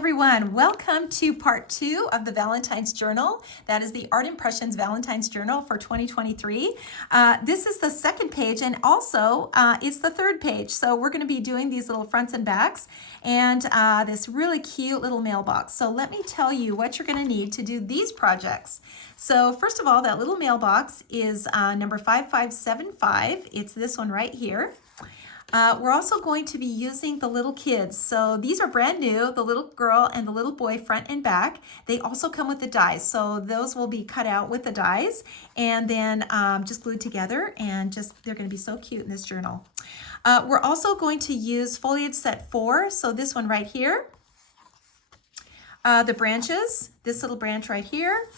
everyone. Welcome to part 2 of the Valentine's Journal. That is the Art Impressions Valentine's Journal for 2023. This is the second page, and also it's the third page. So we're going to be doing these little fronts and backs and this really cute little mailbox. So let me tell you what you're going to need to do these projects. So first of all, that little mailbox is number 5575. It's this one right here. We're also going to be using the little kids. So these are brand new, the little girl and the little boy front and back. They also come with the dies. So those will be cut out with the dies and then just glued together, and they're going to be so cute in this journal. We're also going to use foliage set 4. So this one right here. The branches, this little branch right here.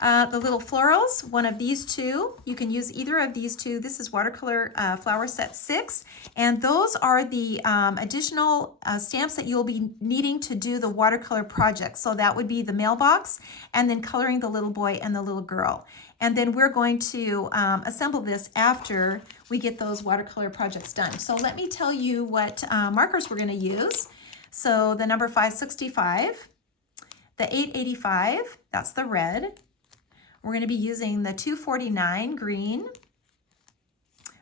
The little florals, one of these two. You can use either of these two. This is Watercolor flower set 6. And those are the additional stamps that you'll be needing to do the watercolor project. So that would be the mailbox and then coloring the little boy and the little girl. And then we're going to assemble this after we get those watercolor projects done. So let me tell you what markers we're going to use. So the number 565, the 885, that's the red. We're going to be using the 249 green.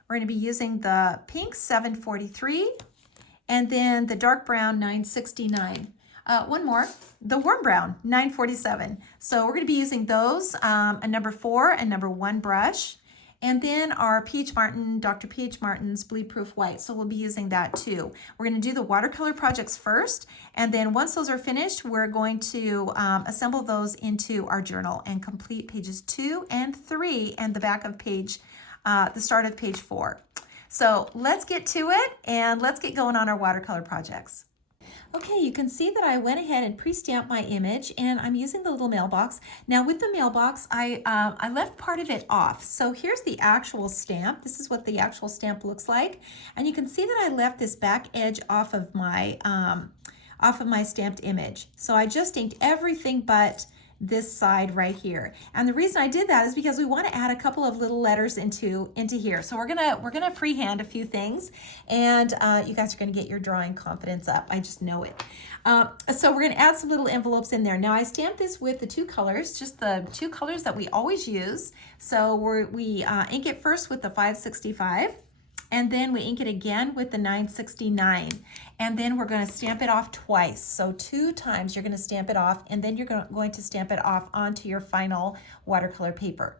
We're going to be using the pink 743, and then the dark brown 969. One more, the warm brown 947. So we're going to be using those, a number 4 and number 1 brush. And then our P.H. Martin, Dr. P.H. Martin's Bleed Proof White. So we'll be using that too. We're going to do the watercolor projects first. And then once those are finished, we're going to assemble those into our journal and complete pages 2 and 3 and the back of page, the start of page 4. So let's get to it and let's get going on our watercolor projects. Okay, you can see that I went ahead and pre-stamped my image, and I'm using the little mailbox. Now with the mailbox, I left part of it off. So here's the actual stamp. This is what the actual stamp looks like. And you can see that I left this back edge off of my stamped image. So I just inked everything but this side right here. And the reason I did that is because we want to add a couple of little letters into here. So we're gonna freehand a few things, and you guys are gonna get your drawing confidence up. I just know it. So we're gonna add some little envelopes in there. Now I stamped this with the 2 colors, just the 2 colors that we always use. So we ink it first with the 565. And then we ink it again with the 969. And then we're going to stamp it off twice. So 2 times you're going to stamp it off, and then you're going to stamp it off onto your final watercolor paper.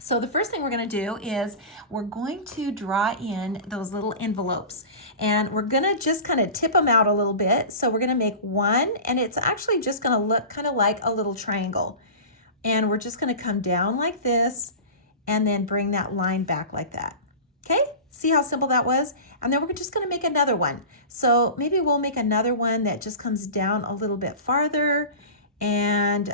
So the first thing we're going to do is we're going to draw in those little envelopes, and we're going to just kind of tip them out a little bit. So we're going to make one, and it's actually just going to look kind of like a little triangle. And we're just going to come down like this and then bring that line back like that. Okay, see how simple that was? And then we're just going to make another one. So maybe we'll make another one that just comes down a little bit farther, and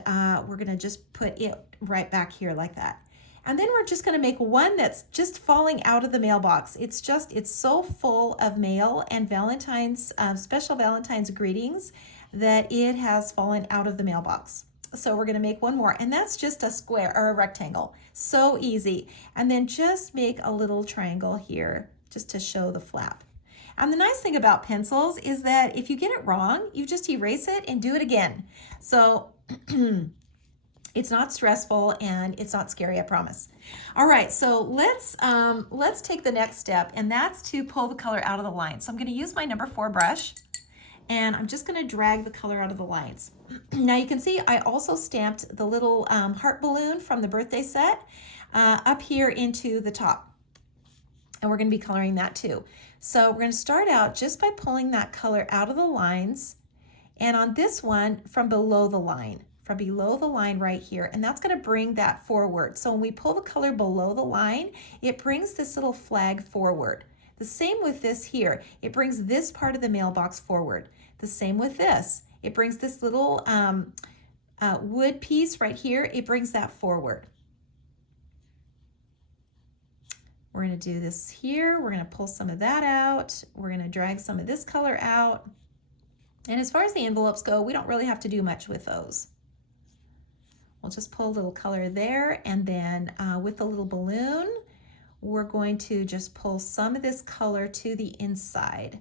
we're going to just put it right back here like that. And then we're just going to make one that's just falling out of the mailbox. It's so full of mail and Valentine's, special Valentine's greetings, that it has fallen out of the mailbox. So we're going to make one more, and that's just a square or a rectangle. So easy. And then just make a little triangle here just to show the flap. And the nice thing about pencils is that if you get it wrong, you just erase it and do it again. So it's not stressful and it's not scary, I promise. All right, so let's take the next step, and that's to pull the color out of the line. So I'm going to use my number 4 brush, and I'm just going to drag the color out of the lines. Now you can see I also stamped the little heart balloon from the birthday set up here into the top. And we're going to be coloring that too. So we're going to start out just by pulling that color out of the lines, and on this one from below the line right here, and that's going to bring that forward. So when we pull the color below the line, it brings this little flag forward. The same with this here. It brings this part of the mailbox forward. The same with this. It brings this little wood piece right here. It brings that forward. We're going to do this here. We're going to pull some of that out. We're going to drag some of this color out. And as far as the envelopes go, we don't really have to do much with those. We'll just pull a little color there, and then with the little balloon, we're going to just pull some of this color to the inside.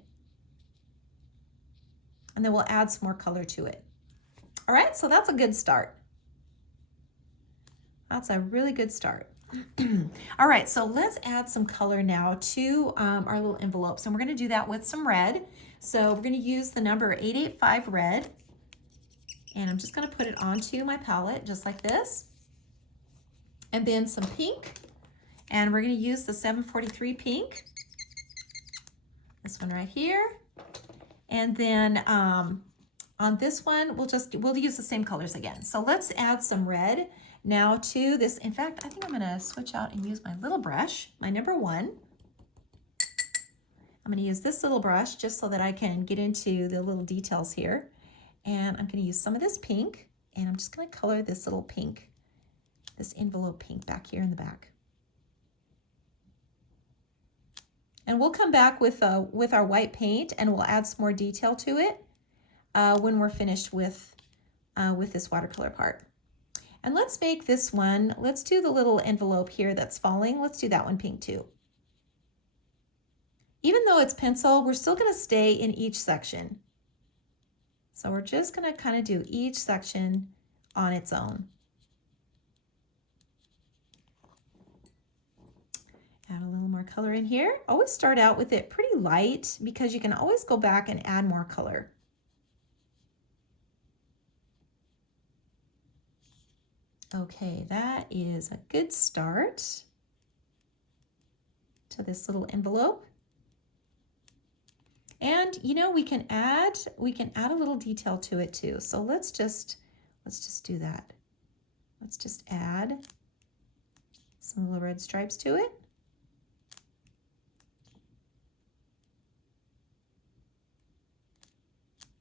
And then we'll add some more color to it. All right, so that's a good start. That's a really good start. All right, so let's add some color now to our little envelopes. And we're gonna do that with some red. So we're gonna use the number 885 red. And I'm just gonna put it onto my palette just like this. And then some pink. And we're gonna use the 743 pink. This one right here. And then on this one, we'll use the same colors again. So let's add some red now to this. In fact, I think I'm gonna switch out and use my little brush, my number 1. I'm gonna use this little brush just so that I can get into the little details here. And I'm gonna use some of this pink, and I'm just gonna color this little pink, this envelope pink back here in the back. And we'll come back with our white paint, and we'll add some more detail to it when we're finished with this watercolor part. And let's make this one, let's do the little envelope here that's falling. Let's do that one pink too. Even though it's pencil, we're still gonna stay in each section. So we're just gonna kind of do each section on its own. Add a little more color in here. Always start out with it pretty light because you can always go back and add more color. Okay, that is a good start to this little envelope. And you know, we can add a little detail to it too. So let's just do that. Let's just add some little red stripes to it.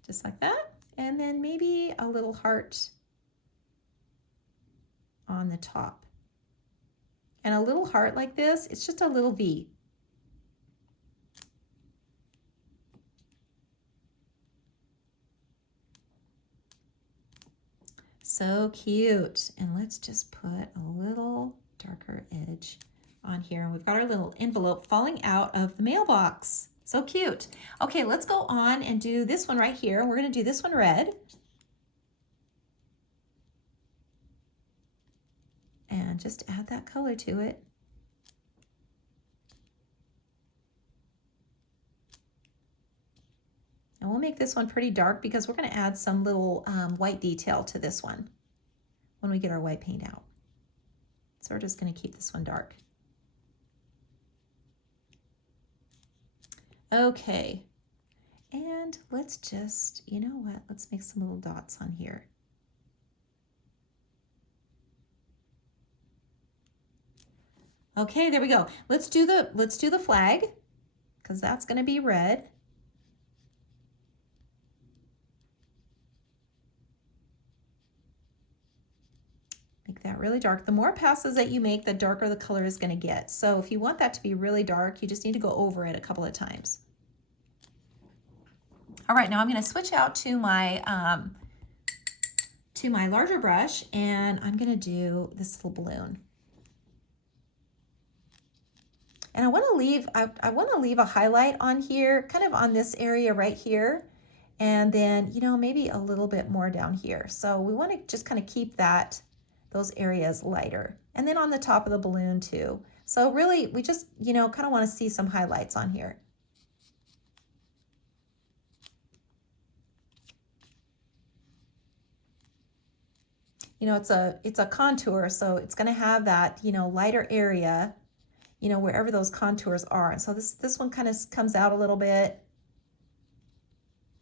Just like that. And then maybe a little heart on the top. And a little heart like this, it's just a little V. So cute. And let's just put a little darker edge on here. And we've got our little envelope falling out of the mailbox. So cute. Okay, let's go on and do this one right here. We're going to do this one red. And just add that color to it. And we'll make this one pretty dark because we're going to add some little white detail to this one when we get our white paint out. So we're just going to keep this one dark. Okay, and let's just, you know what, let's make some little dots on here. Okay, there we go. Let's do the flag because that's going to be red. Make that really dark. The more passes that you make, the darker the color is going to get. So if you want that to be really dark, you just need to go over it a couple of times. All right, now I'm going to switch out to my larger brush, and I'm going to do this little balloon. And I want to leave a highlight on here, kind of on this area right here, and then, you know, maybe a little bit more down here. So we want to just kind of keep those areas lighter. And then on the top of the balloon too. So really, we just, you know, kind of want to see some highlights on here. You know, it's a contour, so it's going to have that, you know, lighter area, you know, wherever those contours are. And so this one kind of comes out a little bit.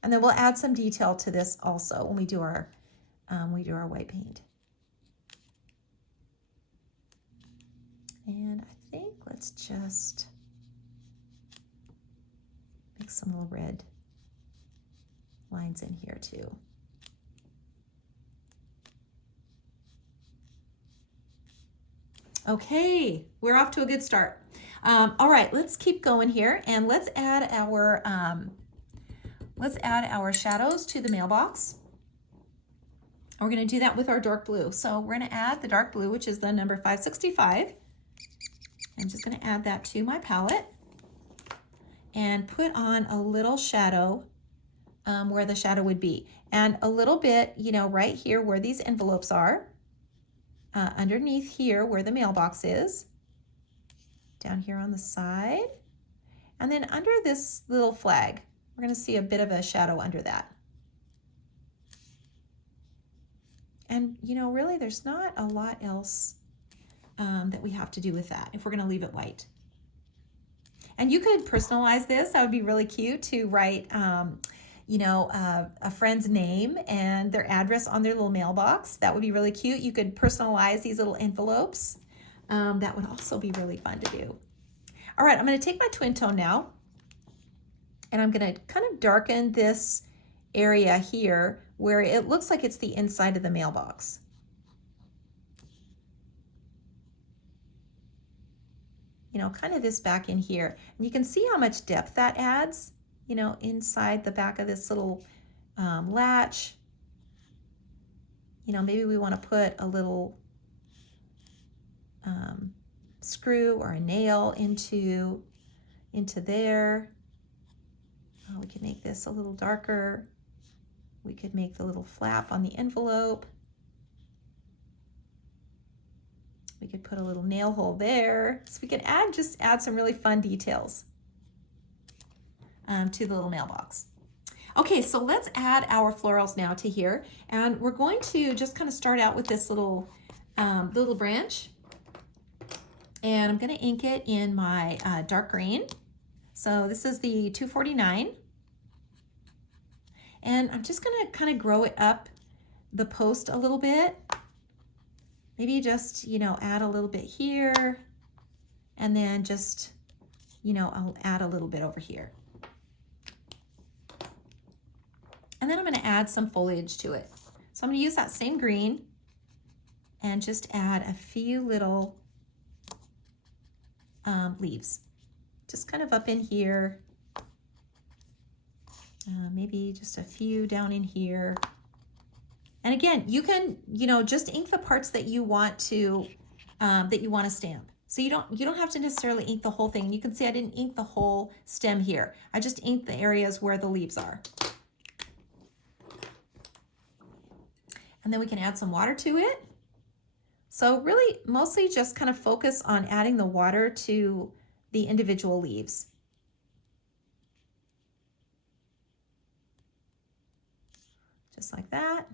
And then we'll add some detail to this also when we do our white paint. And I think let's just make some little red lines in here too. Okay, we're off to a good start. All right, let's keep going here, and let's add our shadows to the mailbox. We're going to do that with our dark blue. So we're going to add the dark blue, which is the number 565. I'm just going to add that to my palette and put on a little shadow where the shadow would be. And a little bit, you know, right here where these envelopes are, underneath here where the mailbox is, down here on the side, and then under this little flag, we're going to see a bit of a shadow under that. And, you know, really there's not a lot else that we have to do with that if we're going to leave it white. And you could personalize this. That would be really cute to write, you know, a friend's name and their address on their little mailbox. That would be really cute. You could personalize these little envelopes. That would also be really fun to do. All right, I'm going to take my twin tone now, and I'm going to kind of darken this area here where it looks like it's the inside of the mailbox. You know, kind of this back in here. And you can see how much depth that adds, you know, inside the back of this little latch. You know, maybe we want to put a little screw or a nail into there. Oh, we could make this a little darker. We could make the little flap on the envelope. We could put a little nail hole there. So we could just add some really fun details to the little mailbox. Okay, so let's add our florals now to here. And we're going to just kind of start out with this little branch. And I'm going to ink it in my dark green. So this is the 249. And I'm just going to kind of grow it up the post a little bit. Maybe just, you know, add a little bit here, and then just, you know, I'll add a little bit over here. And then I'm going to add some foliage to it. So I'm going to use that same green and just add a few little leaves, just kind of up in here. Maybe just a few down in here. And again, you can, you know, just ink the parts that you want to stamp. So you don't have to necessarily ink the whole thing. You can see I didn't ink the whole stem here. I just inked the areas where the leaves are. And then we can add some water to it. So really mostly just kind of focus on adding the water to the individual leaves. Just like that.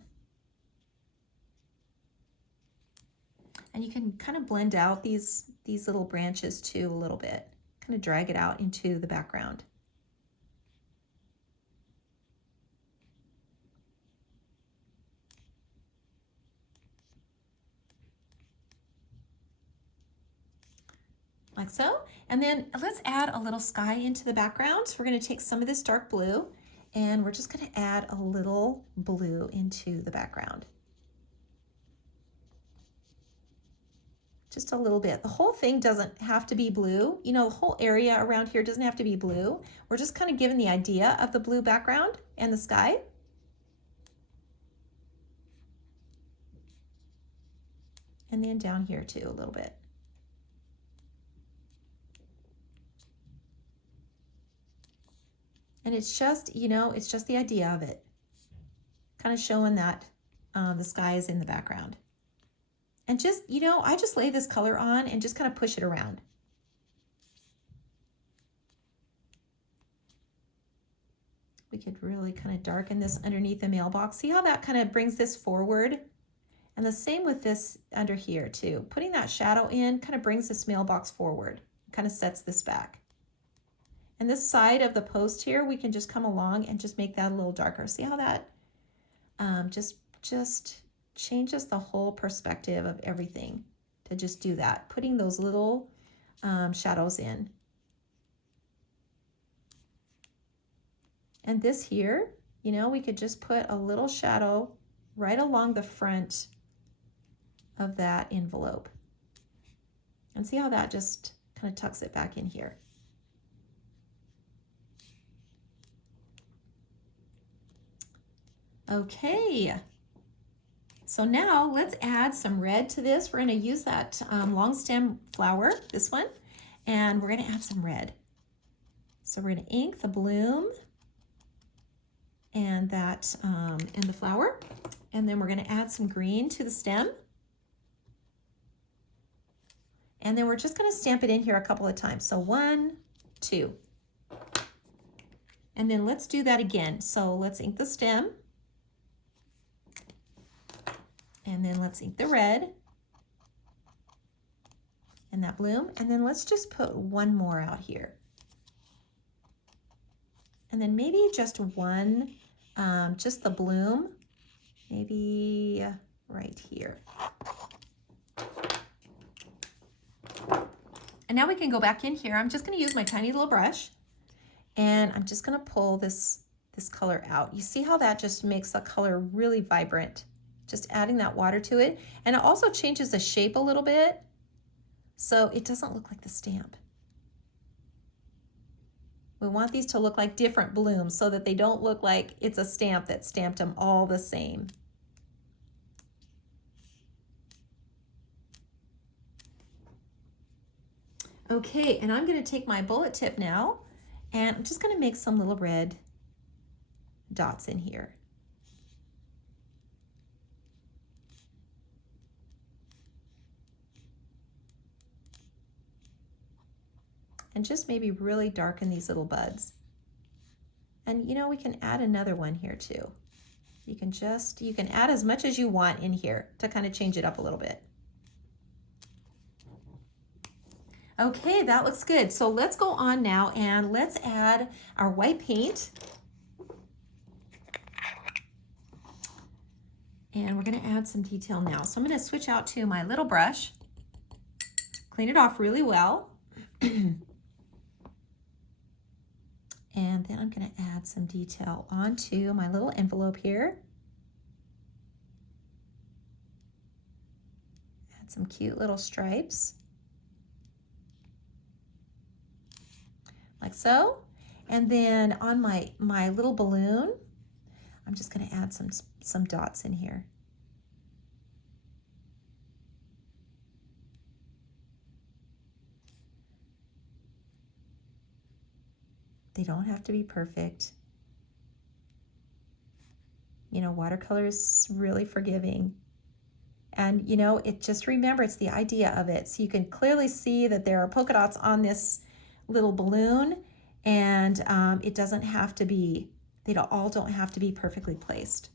And you can kind of blend out these little branches too a little bit, kind of drag it out into the background. Like so. And then let's add a little sky into the background. So we're going to take some of this dark blue and we're just going to add a little blue into the background. Just a little bit. The whole thing doesn't have to be blue. You know, the whole area around here doesn't have to be blue. We're just kind of given the idea of the blue background and the sky. And then down here too, a little bit. And it's just, you know, it's just the idea of it. Kind of showing that the sky is in the background. And just, you know, I just lay this color on and just kind of push it around. We could really kind of darken this underneath the mailbox. See how that kind of brings this forward? And the same with this under here too. Putting that shadow in kind of brings this mailbox forward, kind of sets this back. And this side of the post here, we can just come along and just make that a little darker. See how that just changes the whole perspective of everything to just do that, putting those little shadows in. And this here, you know, we could just put a little shadow right along the front of that envelope. And see how that just kind of tucks it back in here. Okay. So now let's add some red to this. We're going to use that long stem flower, this one, and we're going to add some red. So we're going to ink the bloom and that and the flower. And then we're going to add some green to the stem. And then we're just going to stamp it in here a couple of times. So 1, 2. And then let's do that again. So let's ink the stem. And then let's ink the red. And that bloom. And then let's just put one more out here. And then maybe just one, just the bloom, maybe right here. And now we can go back in here. I'm just going to use my tiny little brush, and I'm just going to pull this color out. You see how that just makes the color really vibrant? Just adding that water to it. And it also changes the shape a little bit, so it doesn't look like the stamp. We want these to look like different blooms so that they don't look like it's a stamp that stamped them all the same. Okay, and I'm going to take my bullet tip now, and I'm just going to make some little red dots in here. And just maybe really darken these little buds. And you know, we can add another one here too. You can add as much as you want in here to kind of change it up a little bit. Okay, that looks good. So let's go on now and let's add our white paint. And we're going to add some detail now. So I'm going to switch out to my little brush, clean it off really well. And then I'm going to add some detail onto my little envelope here. Add some cute little stripes. Like so. And then on my little balloon, I'm just going to add some dots in here. They don't have to be perfect. You know, watercolor is really forgiving. And you know, remember, it's the idea of it. So you can clearly see that there are polka dots on this little balloon, and it doesn't have to be, all don't have to be perfectly placed.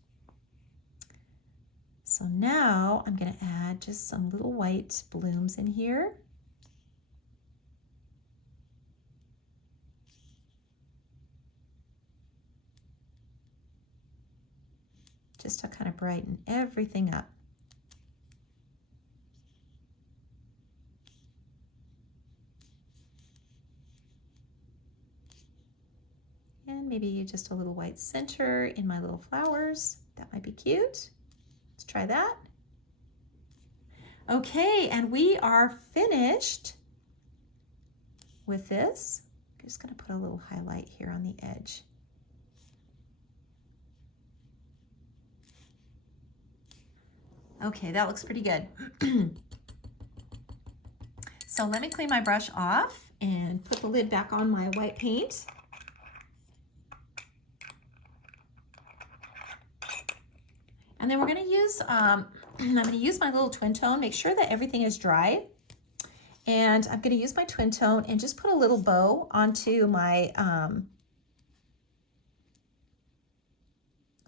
So now I'm going to add just some little white blooms in here. Just to kind of brighten everything up. And maybe just a little white center in my little flowers. That might be cute. Let's try that. Okay, and we are finished with this. I'm just going to put a little highlight here on the edge. Okay, that looks pretty good. So let me clean my brush off and put the lid back on my white paint. And then we're going to use, I'm going to use my little twin tone, make sure that everything is dry. And I'm going to use my twin tone and just put a little bow onto my,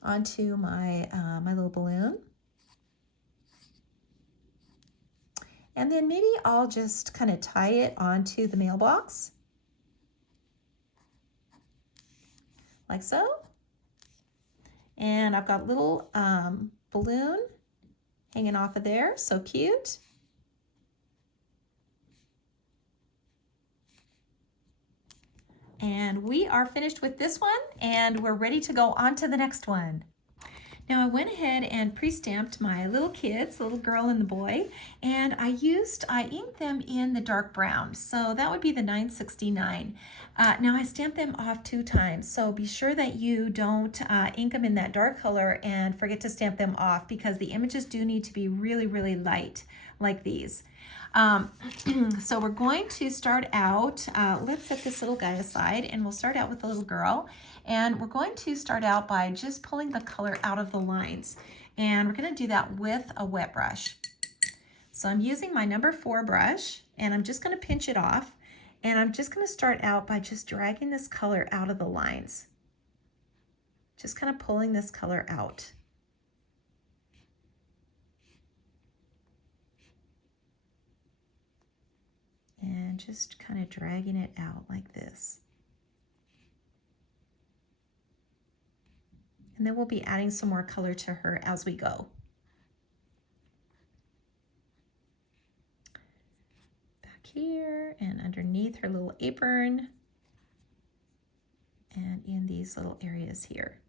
my little balloon. And then maybe I'll just kind of tie it onto the mailbox. Like so. And I've got a little balloon hanging off of there. So cute. And we are finished with this one, and we're ready to go on to the next one. Now I went ahead and pre-stamped my little kids, the little girl and the boy, and I inked them in the dark brown. So that would be the 969. Now I stamped them off 2 times, so be sure that you don't ink them in that dark color and forget to stamp them off, because the images do need to be really, really light like these. So we're going to start out, let's set this little guy aside, and we'll start out with the little girl. And we're going to start out by just pulling the color out of the lines. And we're going to do that with a wet brush. So I'm using my number 4 brush, and I'm just going to pinch it off. And I'm just going to start out by just dragging this color out of the lines. Just kind of pulling this color out. And just kind of dragging it out like this. And then we'll be adding some more color to her as we go. Back here and underneath her little apron. And in these little areas here.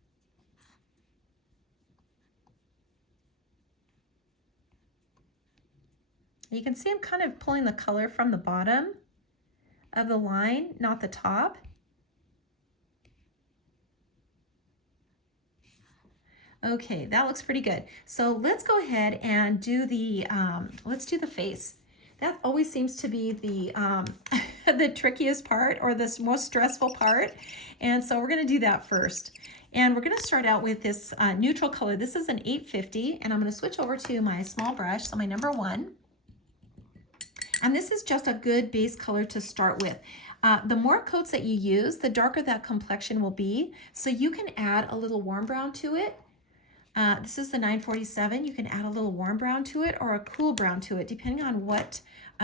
You can see I'm kind of pulling the color from the bottom of the line, not the top. Okay, that looks pretty good. So let's go ahead and do the, let's do the face. That always seems to be the, the trickiest part, or the most stressful part. And so we're gonna do that first. And we're gonna start out with this neutral color. This is an 850, and I'm gonna switch over to my small brush, so my number 1. And this is just a good base color to start with. The more coats that you use, the darker that complexion will be. So you can add a little warm brown to it. This is the 947. You can add a little warm brown to it or a cool brown to it, depending on what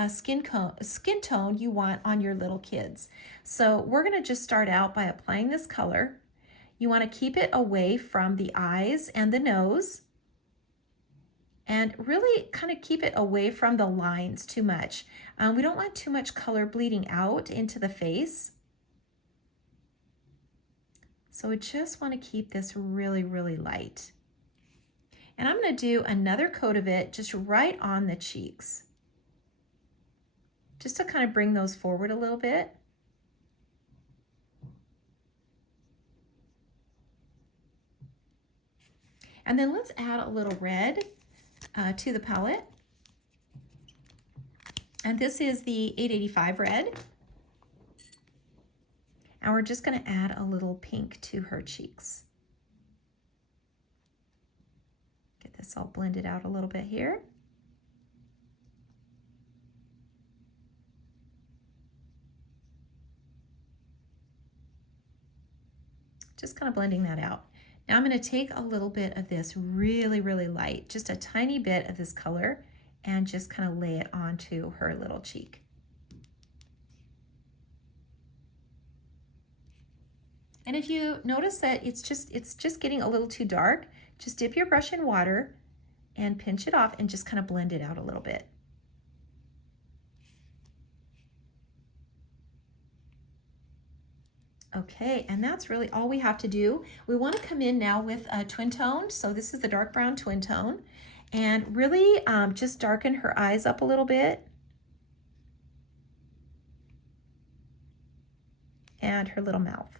skin tone you want on your little kids. So we're going to just start out by applying this color. You want to keep it away from the eyes and the nose. And really kind of keep it away from the lines too much. We don't want too much color bleeding out into the face. So we just want to keep this really, really light. And I'm going to do another coat of it just right on the cheeks. Just to kind of bring those forward a little bit. And then let's add a little red to the palette. And this is the 885 red. And we're just going to add a little pink to her cheeks. Get this all blended out a little bit here. Just kind of blending that out. Now I'm going to take a little bit of this really, really light, just a tiny bit of this color, and just kind of lay it onto her little cheek. And if you notice that it's just getting a little too dark, just dip your brush in water and pinch it off and just kind of blend it out a little bit. Okay, and that's really all we have to do. We want to come in now with a twin tone. So this is the dark brown twin tone, and really just darken her eyes up a little bit. And her little mouth.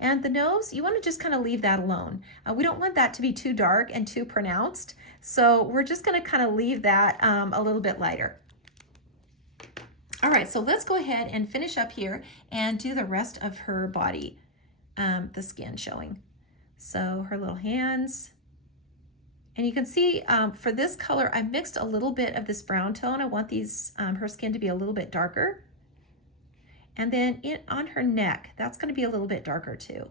And the nose, you want to just kind of leave that alone. We don't want that to be too dark and too pronounced. So we're just going to kind of leave that a little bit lighter. All right, so let's go ahead and finish up here and do the rest of her body, the skin showing. So her little hands. And you can see for this color, I mixed a little bit of this brown tone. I want these her skin to be a little bit darker. And then on her neck, that's going to be a little bit darker too.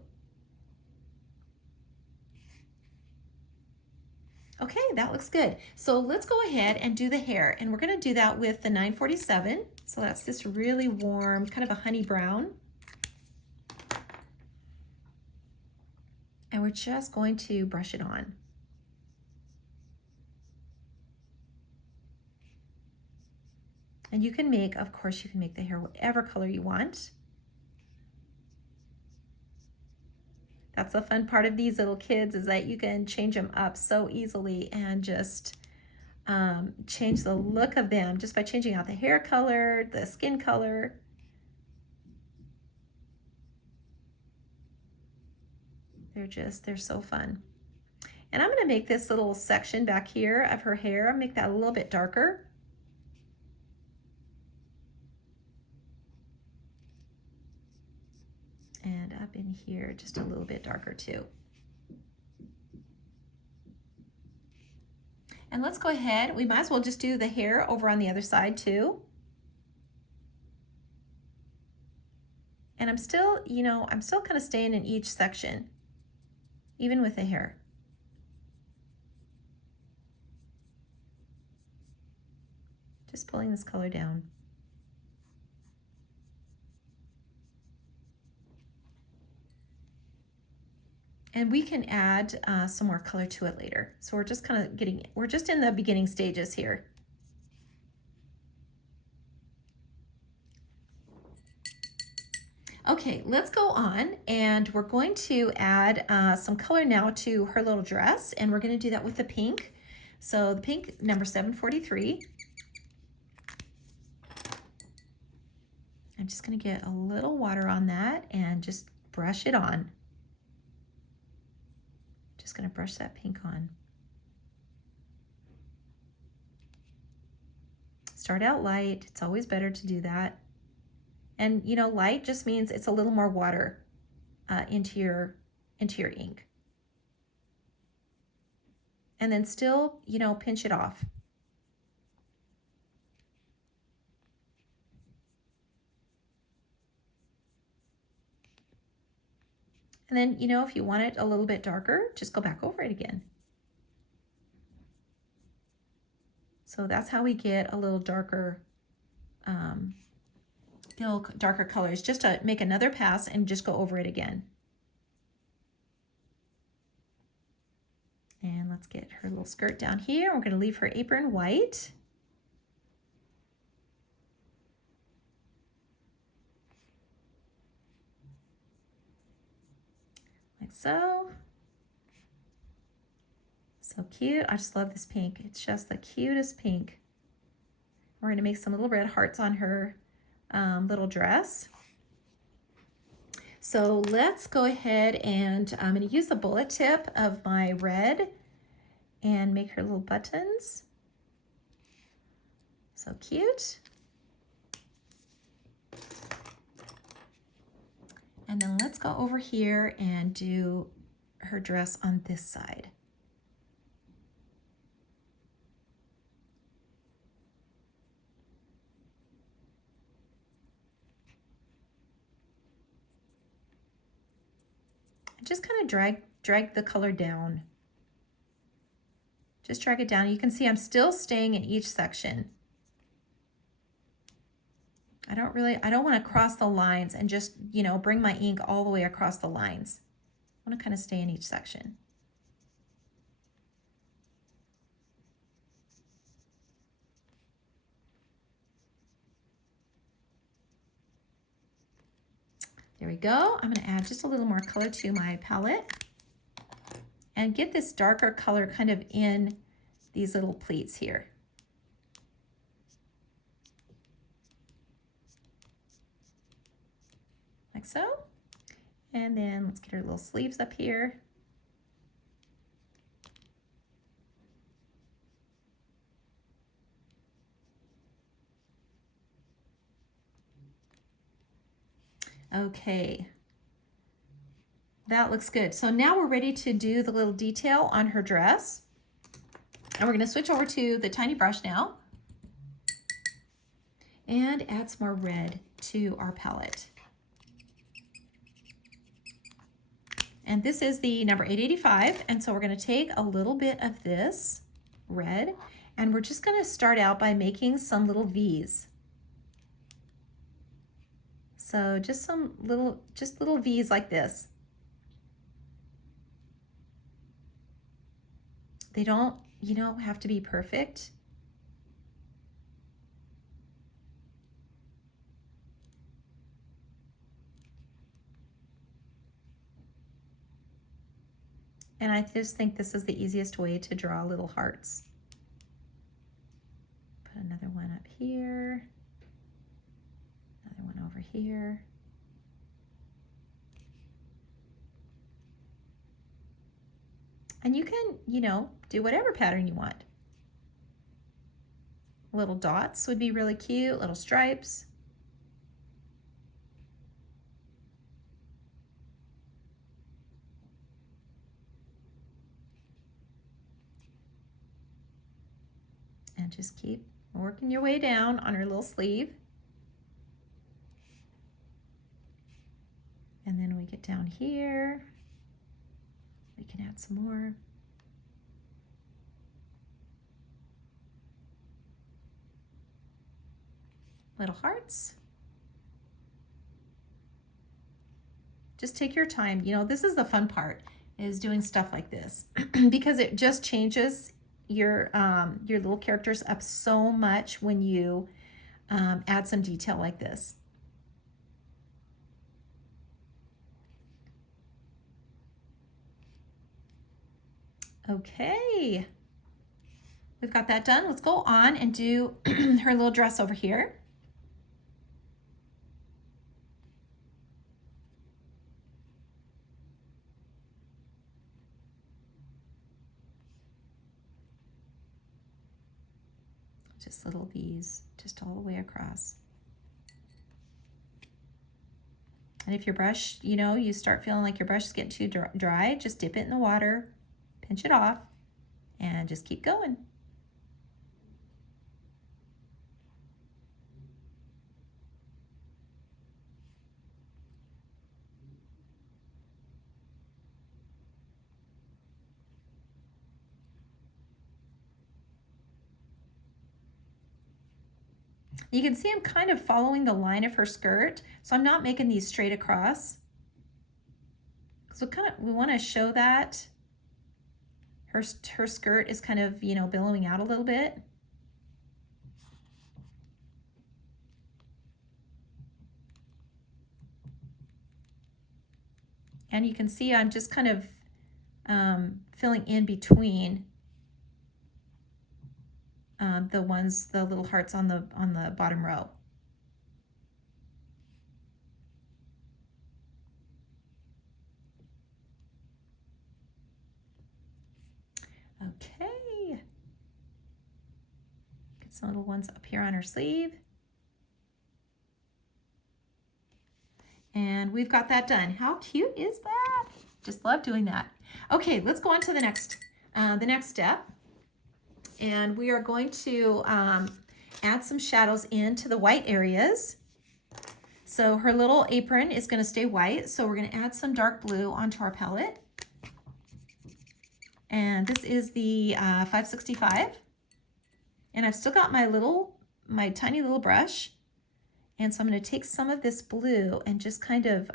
Okay, that looks good. So let's go ahead and do the hair. And we're going to do that with the 947. So that's this really warm, kind of a honey brown. And we're just going to brush it on. And you can make, of course, you can make the hair whatever color you want. That's the fun part of these little kids, is that you can change them up so easily and just change the look of them just by changing out the hair color, the skin color. They're so fun. And I'm going to make this little section back here of her hair, I'll make that a little bit darker. And up in here, just a little bit darker too. And let's go ahead, we might as well just do the hair over on the other side too. And I'm still, you know, I'm still kind of staying in each section, even with the hair. Just pulling this color down. And we can add some more color to it later. So we're just kind of we're just in the beginning stages here. Okay, let's go on, and we're going to add some color now to her little dress, and we're going to do that with the pink. So the pink, number 743. I'm just going to get a little water on that and just brush it on. Just going to brush that pink on. Start out light. It's always better to do that. And you know, light just means it's a little more water into your ink. And then still, you know, pinch it off. And then, you know, if you want it a little bit darker, just go back over it again. So that's how we get a little darker, darker colors, just to make another pass and just go over it again. And let's get her little skirt down here. We're going to leave her apron white. Like so. So cute. I just love this pink. It's just the cutest pink. We're going to make some little red hearts on her little dress. So let's go ahead, and I'm going to use the bullet tip of my red and make her little buttons. So cute. And then let's go over here and do her dress on this side. Just kind of drag the color down. Just drag it down. You can see I'm still staying in each section. I don't want to cross the lines and just, you know, bring my ink all the way across the lines. I want to kind of stay in each section. There we go. I'm going to add just a little more color to my palette and get this darker color kind of in these little pleats here. Like so. And then let's get our little sleeves up here. Okay, that looks good. So now we're ready to do the little detail on her dress. And we're going to switch over to the tiny brush now and add some more red to our palette. And this is the number 885. And so we're going to take a little bit of this red, and we're just going to start out by making some little V's. So just some little V's like this. They don't, you know, have to be perfect. And I just think this is the easiest way to draw little hearts. Put another one up here. Another one over here. And you can, you know, do whatever pattern you want. Little dots would be really cute, little stripes. And just keep working your way down on her little sleeve. And then we get down here. We can add some more. Little hearts. Just take your time. You know, this is the fun part, is doing stuff like this because it just changes your little characters up so much when you add some detail like this. Okay, we've got that done. Let's go on and do her little dress over here. Just little V's, just all the way across. And if your brush, you know, you start feeling like your brush is getting too dry, just dip it in the water, pinch it off, and just keep going. You can see I'm kind of following the line of her skirt, so I'm not making these straight across. Because we want to show that her skirt is kind of, you know, billowing out a little bit. And you can see I'm just kind of filling in between the little hearts on the bottom row. Okay. Get some little ones up here on her sleeve. And we've got that done. How cute is that? Just love doing that. Okay, let's go on to the next step. And we are going to add some shadows into the white areas. So her little apron is going to stay white. So we're going to add some dark blue onto our palette. And this is the 565. And I've still got my tiny little brush. And so I'm going to take some of this blue and just kind of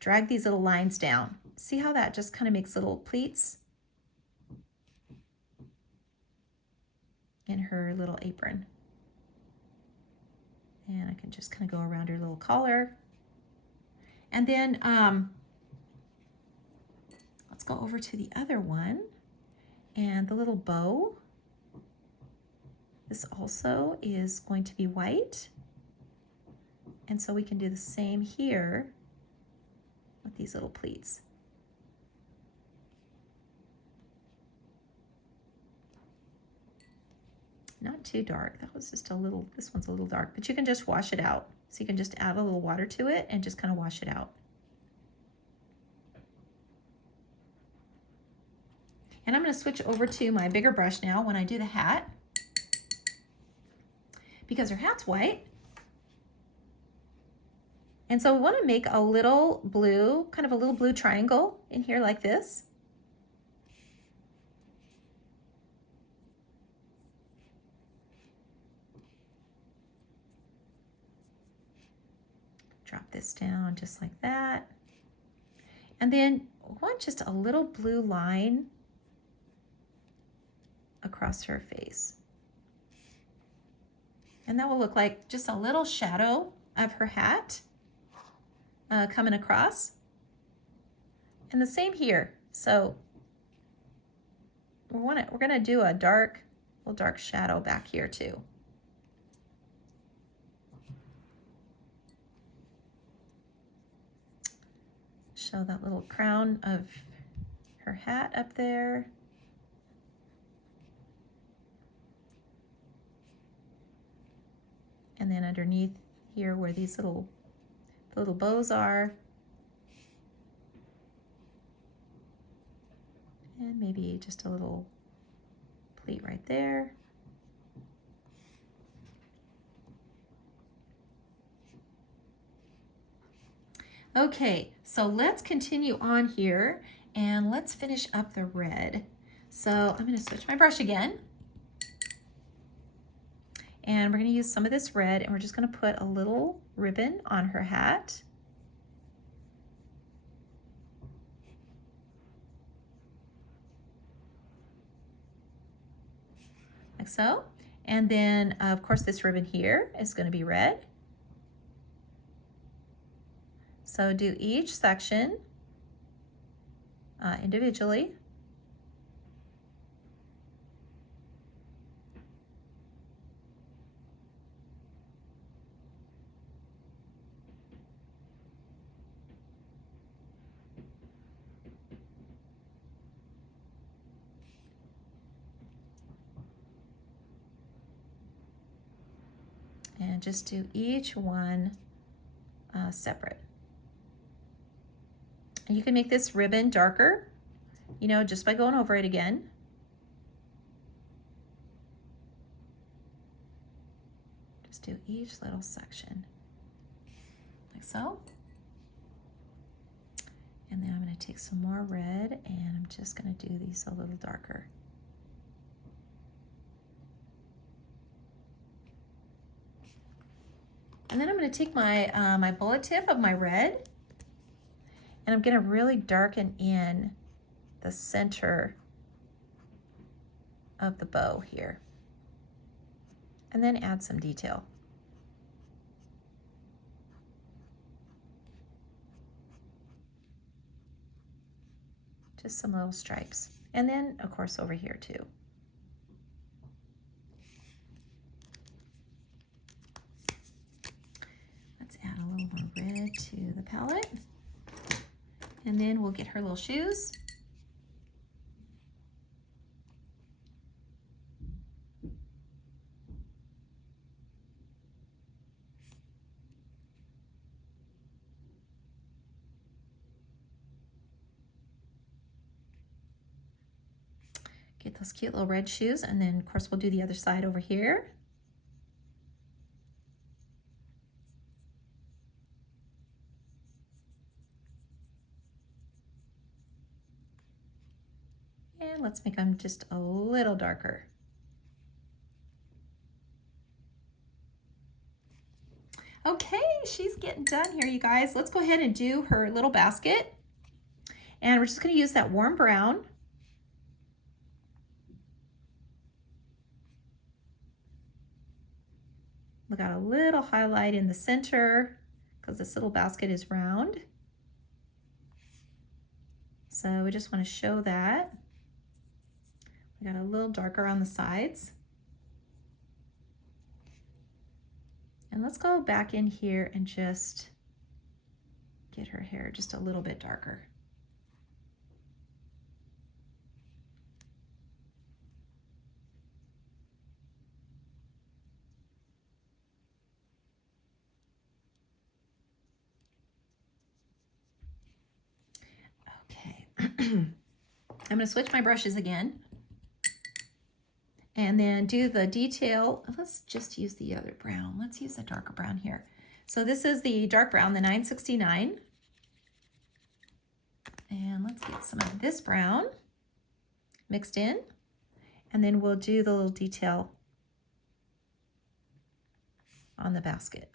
drag these little lines down. See how that just kind of makes little pleats in her little apron. And I can just kind of go around her little collar. And then let's go over to the other one. And the little bow. This also is going to be white. And so we can do the same here with these little pleats. Not too dark. That was just a little, this one's a little dark, but you can just wash it out. So you can just add a little water to it and just kind of wash it out. And I'm going to switch over to my bigger brush now when I do the hat, because her hat's white. And so we want to make a little blue, kind of a little blue triangle in here like this. Drop this down just like that. And then we want just a little blue line across her face. And that will look like just a little shadow of her hat coming across. And the same here. So we're gonna do a little dark shadow back here too. Show that little crown of her hat up there. And then underneath here where these little bows are. And maybe just a little pleat right there. Okay, so let's continue on here and let's finish up the red. So I'm going to switch my brush again. And we're going to use some of this red and we're just going to put a little ribbon on her hat. Like so. And then, of course, this ribbon here is going to be red. So do each section individually. And just do each one separate. And you can make this ribbon darker, you know, just by going over it again. Just do each little section, like so. And then I'm going to take some more red and I'm just going to do these a little darker. And then I'm going to take my, my bullet tip of my red and I'm going to really darken in the center of the bow here. And then add some detail. Just some little stripes. And then, of course, over here too. Let's add a little more red to the palette. And then we'll get her little shoes. Get those cute little red shoes, and then of course we'll do the other side over here. And let's make them just a little darker. Okay, she's getting done here, you guys. Let's go ahead and do her little basket. And we're just gonna use that warm brown. We got a little highlight in the center because this little basket is round. So we just want to show that. We got a little darker on the sides. And let's go back in here and just get her hair just a little bit darker. I'm going to switch my brushes again and then do the detail. Let's just use the other brown. Let's use a darker brown here. So this is the dark brown, the 969. And let's get some of this brown mixed in. And then we'll do the little detail on the basket.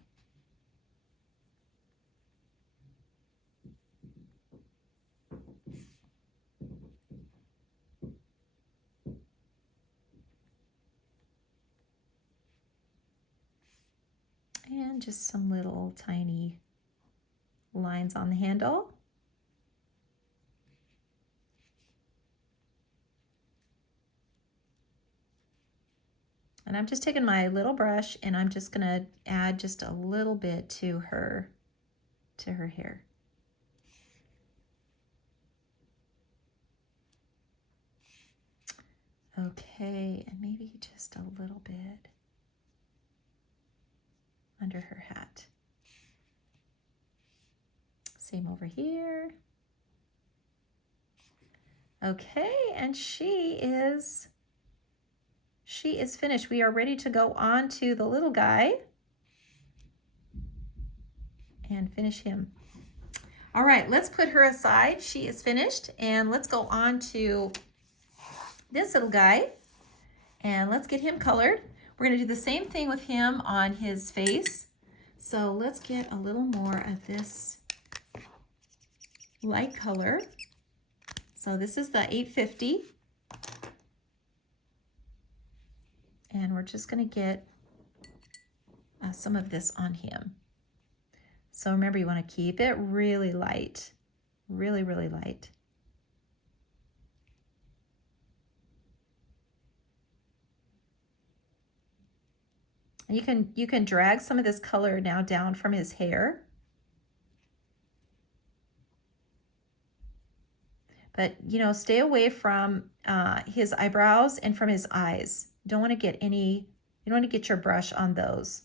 And just some little tiny lines on the handle. And I'm just taking my little brush and I'm just gonna add just a little bit to her hair. Okay, and maybe just a little bit under her hat. Same over here. Okay, and she is finished. We are ready to go on to the little guy and finish him. All right, let's put her aside. She is finished, and let's go on to this little guy, and let's get him colored. We're gonna do the same thing with him on his face. So let's get a little more of this light color. So this is the 850. And we're just gonna get some of this on him. So remember, you wanna keep it really light, really, really light. And you can drag some of this color now down from his hair. But, you know, stay away from his eyebrows and from his eyes. You don't want to get any, you don't want to get your brush on those.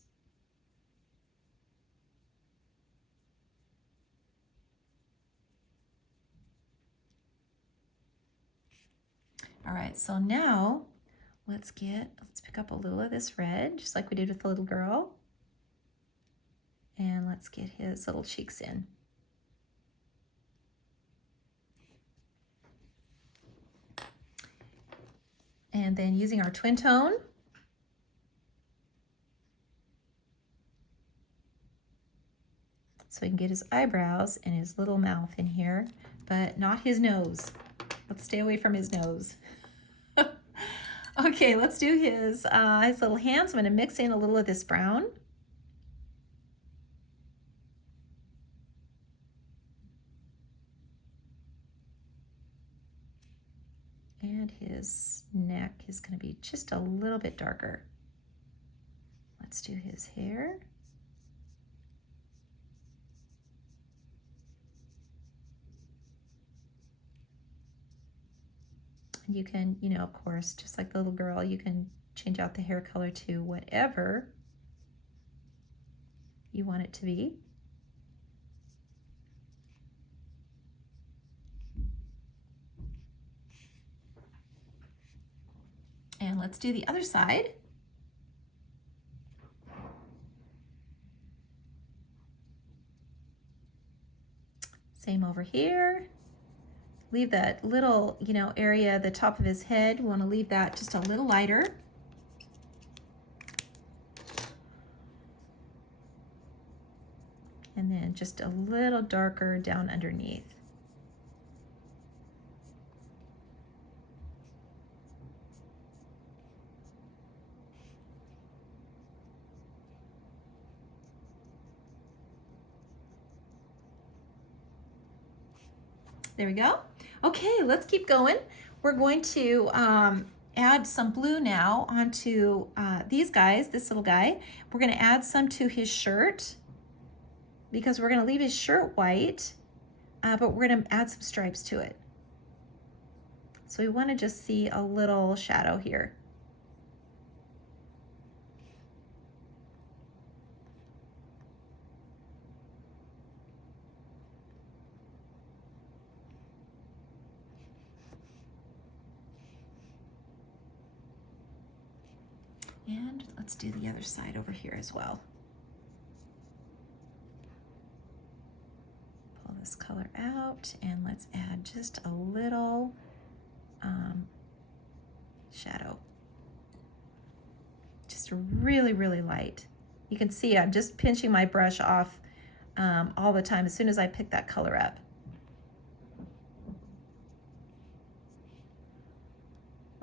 All right, so now let's pick up a little of this red, just like we did with the little girl. And let's get his little cheeks in. And then using our twin tone, so we can get his eyebrows and his little mouth in here, but not his nose. Let's stay away from his nose. Okay, let's do his little hands. I'm gonna mix in a little of this brown. And his neck is going to be just a little bit darker. Let's do his hair. And you can, you know, of course, just like the little girl, you can change out the hair color to whatever you want it to be. And let's do the other side. Same over here. Leave that little, you know, area, the top of his head. We want to leave that just a little lighter. And then just a little darker down underneath. There we go. Okay, let's keep going. We're going to add some blue now onto these guys, this little guy. We're gonna add some to his shirt because we're gonna leave his shirt white, but we're gonna add some stripes to it. So we wanna just see a little shadow here. And let's do the other side over here as well. Pull this color out and let's add just a little shadow. Just really, really light. You can see I'm just pinching my brush off all the time as soon as I pick that color up.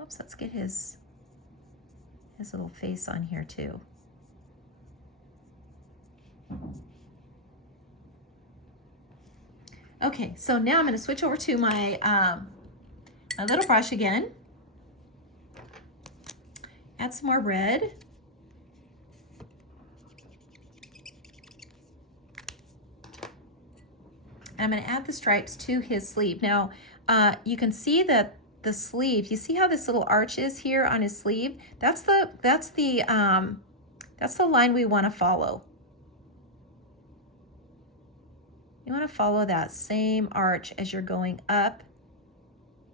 Oops, let's get his little face on here too. Okay, so now I'm going to switch over to my my little brush again. Add some more red. And I'm going to add the stripes to his sleeve. Now, you can see that the sleeve, you see how this little arch is here on his sleeve? That's the line we want to follow. You want to follow that same arch as you're going up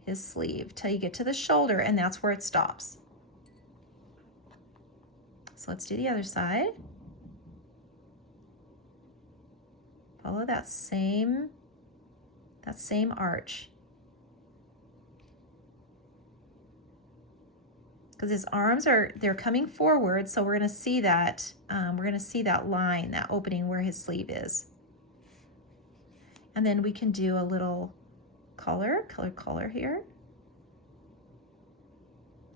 his sleeve till you get to the shoulder, and that's where it stops. So let's do the other side. Follow that same that same arch. Because his arms they're coming forward, so we're going to see that line, that opening where his sleeve is. And then we can do a little color here.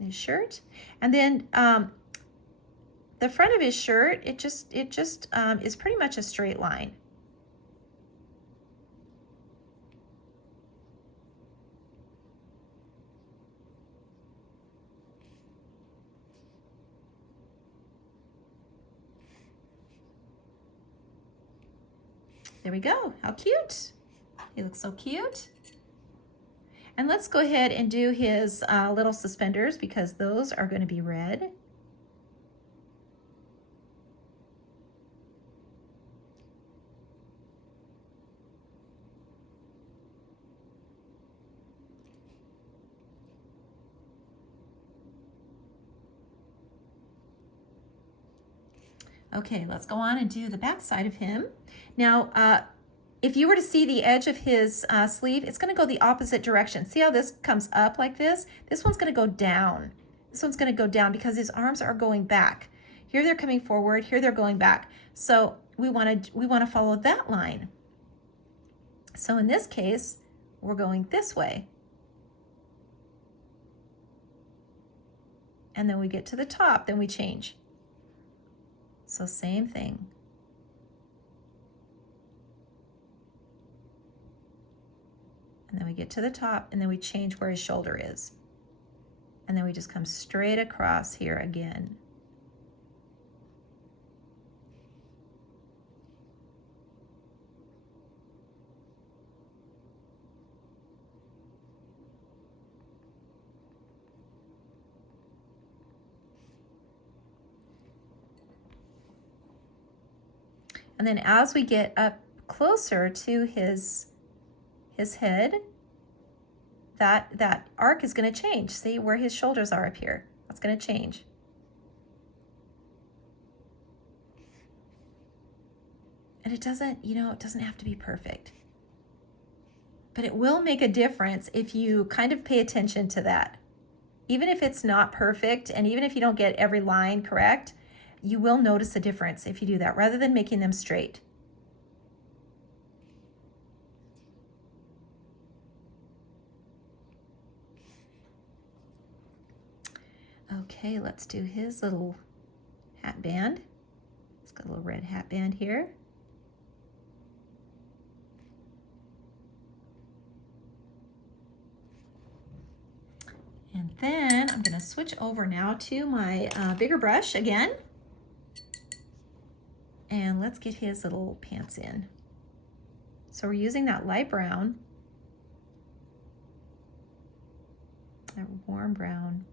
His shirt, and then the front of his shirt, it just is pretty much a straight line. There we go. How cute. He looks so cute. And let's go ahead and do his little suspenders, because those are going to be red. Okay, let's go on and do the back side of him. Now, if you were to see the edge of his sleeve, it's going to go the opposite direction. See how this comes up like this? This one's going to go down. This one's going to go down because his arms are going back. Here they're coming forward, here they're going back. So we want to follow that line. So in this case, we're going this way. And then we get to the top, then we change. So same thing. And then we get to the top, and then we change where his shoulder is. And then we just come straight across here again. And then as we get up closer to his head, that arc is going to change. See where his shoulders are up here. That's going to change. And it doesn't, it doesn't have to be perfect. But it will make a difference if you kind of pay attention to that. Even if it's not perfect, and even if you don't get every line correct, you will notice a difference if you do that, rather than making them straight. Okay, let's do his little hat band. It's got a little red hat band here. And then I'm going to switch over now to my bigger brush again. And let's get his little pants in. So we're using that light brown, that warm brown.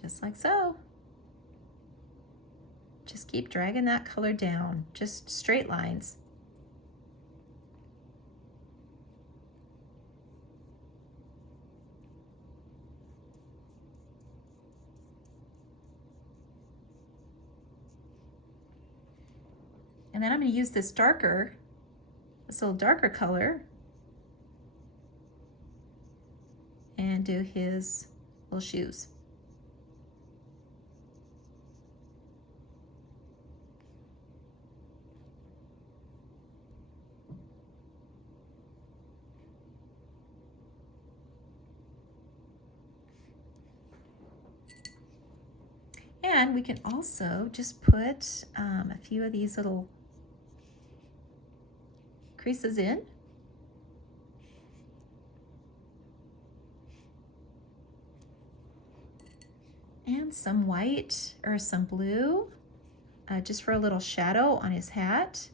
Just like so. Just keep dragging that color down, just straight lines. And then I'm going to use this little darker color, and do his little shoes. And we can also just put a few of these little creases in. And some white or some blue, just for a little shadow on his hat.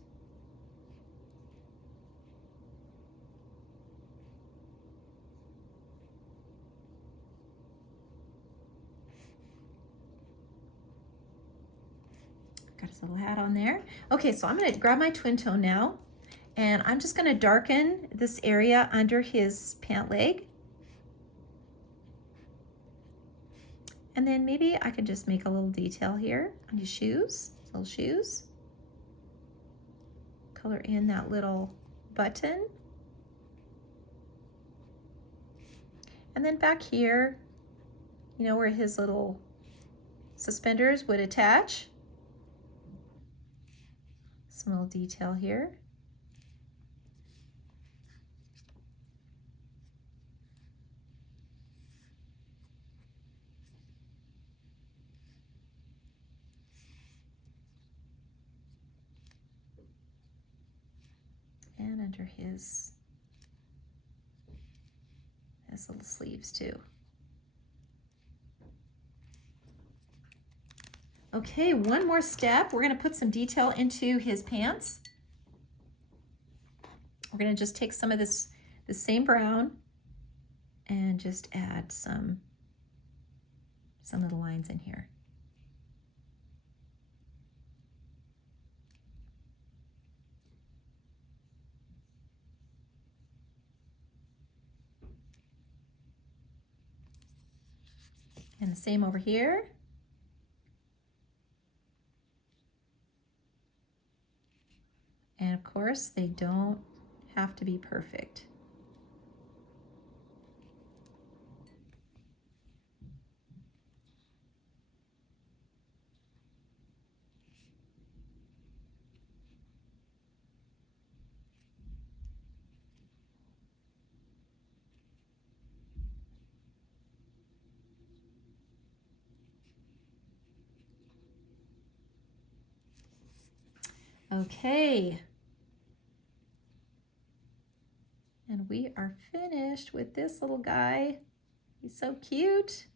Got his little hat on there. Okay, so I'm going to grab my twin tone now, and I'm just going to darken this area under his pant leg. And then maybe I could just make a little detail here on his shoes, little shoes. Color in that little button. And then back here, you know, where his little suspenders would attach. Some little detail here. And under his little sleeves too. Okay, one more step. We're going to put some detail into his pants. We're going to just take some of the same brown and just add some little lines in here. And the same over here. And of course, they don't have to be perfect. Okay. And we are finished with this little guy. He's so cute.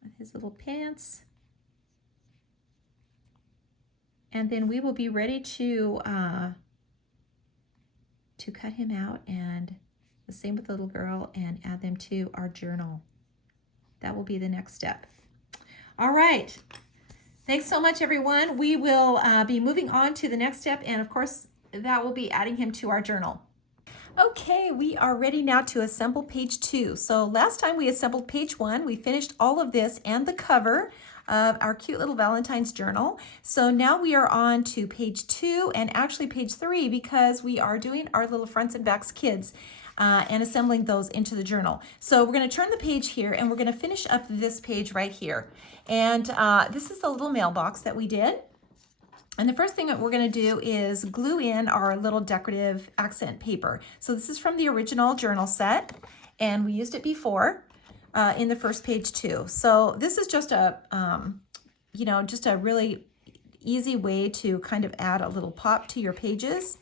With his little pants. And then we will be ready to cut him out, and the same with the little girl, and add them to our journal. That will be the next step. All right. Thanks so much, everyone. We will be moving on to the next step, and of course, that will be adding him to our journal. Okay, we are ready now to assemble page 2. So last time we assembled page 1, we finished all of this and the cover of our cute little Valentine's journal. So now we are on to page 2 and actually page 3, because we are doing our little fronts and backs kids and assembling those into the journal. So we're going to turn the page here, and we're going to finish up this page right here. And this is the little mailbox that we did. And the first thing that we're going to do is glue in our little decorative accent paper. So this is from the original journal set, and we used it before in the first page too. So this is just a, you know, just a really easy way to kind of add a little pop to your pages.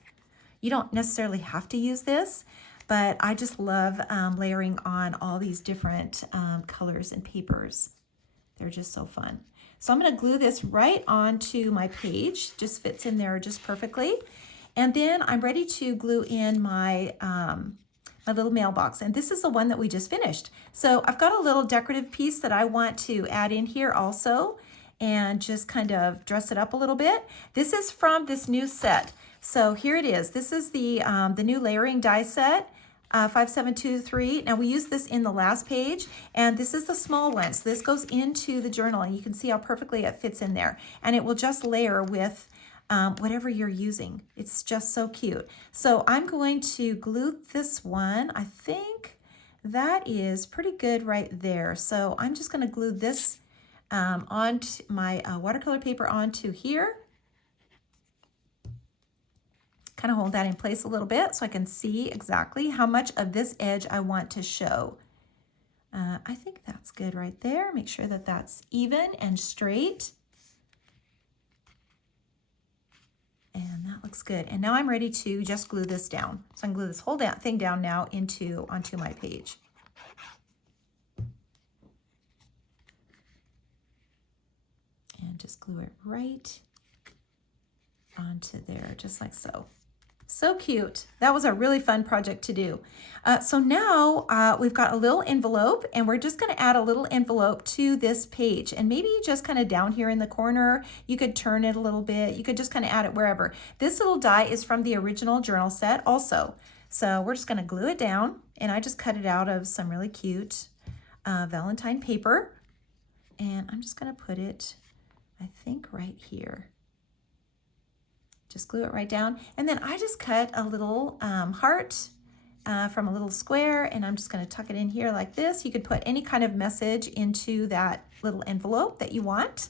You don't necessarily have to use this, but I just love layering on all these different colors and papers. They're just so fun. So I'm going to glue this right onto my page. Just fits in there just perfectly. And then I'm ready to glue in my my little mailbox. And this is the one that we just finished. So I've got a little decorative piece that I want to add in here also, and just kind of dress it up a little bit. This is from this new set. So here it is. This is the new layering die set. 5723. Now we used this in the last page, and this is the small one. So this goes into the journal, and you can see how perfectly it fits in there. And it will just layer with whatever you're using. It's just so cute. So I'm going to glue this one. I think that is pretty good right there. So I'm just going to glue this onto my watercolor paper onto here. Kind of hold that in place a little bit so I can see exactly how much of this edge I want to show. I think that's good right there. Make sure that that's even and straight. And that looks good. And now I'm ready to just glue this down. So I can glue this whole thing down now onto my page. And just glue it right onto there, just like so. So cute. That was a really fun project to do. So now we've got a little envelope, and we're just going to add a little envelope to this page, and maybe just kind of down here in the corner. You could turn it a little bit. You could just kind of add it wherever. This little die is from the original journal set also. So we're just going to glue it down, and I just cut it out of some really cute Valentine paper. And I'm just going to put it, I think, right here. Just glue it right down. And then I just cut a little heart from a little square, and I'm just going to tuck it in here like this. You could put any kind of message into that little envelope that you want.